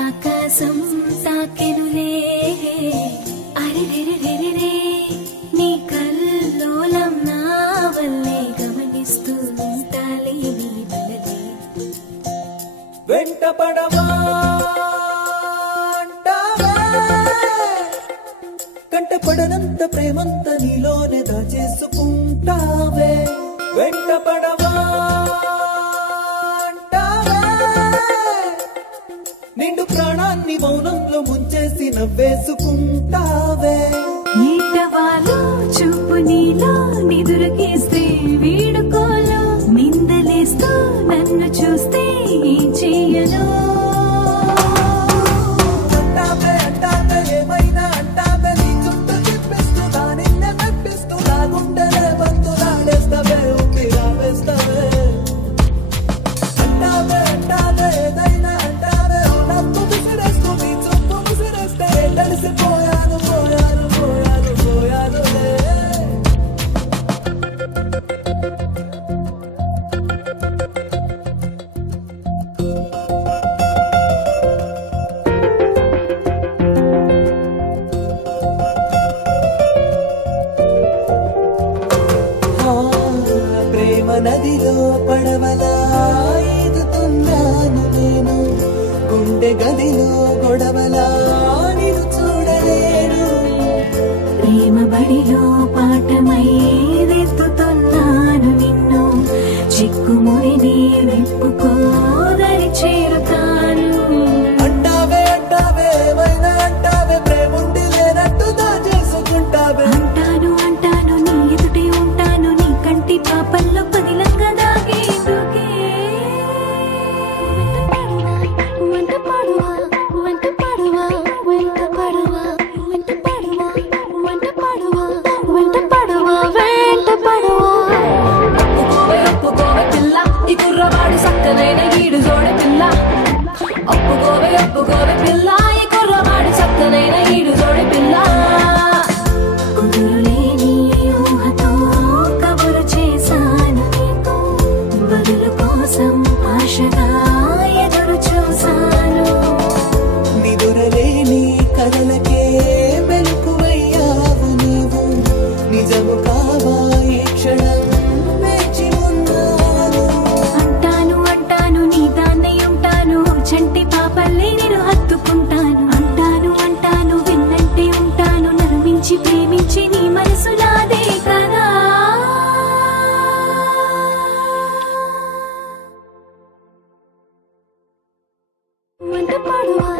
ఆకాశం తాకెనులే అరే రే రే రే రే నీ కల్లోలం నా వల్లే గమనిస్తూ ఉంటాలే నీ వల్లే వెంట పడవా కంట పడనంత ప్రేమంత నీలోనే దాచేసుకుంటావే వెంట పడవా నిండు ప్రాణాన్ని మౌనంలో ముంచేసి నవ్వేసుకుంటావే ఈటవాలు చూపు నీలో నిదురకేస్తే వీడుకోలో నిందలేస్తూ నన్ను చూస్తే ఏం చెయ్యను అంటావే అంటావే ఏమైనా అంటావే నీ చుట్టూ తిప్పిస్తూ నా నిన్న తప్పిస్తూ నా గుండెలే బంతులాడేస్తావే ఊపిరా వేస్తావే అంటావే అంటావే ఏదైనా అంటావే నన్ను విసిరేస్తూ నీ చుట్టూ విసిరేస్తే తడిసిపోయాను పోయాను పోయాను పోయానులే ప్రేమ నదిలో పడవలా ఈదుతున్నాను నేను గుండె గదిలో గొడవలా నిన్ను చూడలేను ప్రేమ బడిలో పాఠమై వెతుతున్నాను నిన్ను చిక్కుముడిని విప్పుకోదరి చేరుతాను అంటావే అంటావే ఏమైనా అంటావే ప్రేముండి లేనట్టు దాచేసుకుంటావే అంటాను అంటాను నీ ఎదుటే ఉంటాను నీ కంటి పాపల్లో పదిలంగా దాగేందుకే వెంట పడువా వెంట పడువా వెంట పడువా వెంట పడువా వెంట పడువా వెంట పడువా వెంట పడువా ఒప్పుకోవే పిల్ల ఈ కుర్రవాడు సక్కనైన ఈడు జోడె పిల్ల ఒప్పుకోవే పిల్ల ఈ కుర్రవాడు సక్కనైన ఈడు జోడె పిల్ల కుదురులేని ఊహతో కబురు చేశాను నీకు బదులు కోసం ఆశగా ఎదురు చూశాను నిదురలేని కలలకే మెలకువయ్యావు నీవు నిజము కావా ఈ క్షణం వేచి ఉన్నాను అంటాను అంటాను నీ దాన్నై ఉంటాను చంటి పాపల్లే నేను హత్తుకుంటాను అంటాను అంటాను విన్నంటే ఉంటాను నమ్మించి ప్రేమించి నీ మనసులాదే కదా వెంట పడువా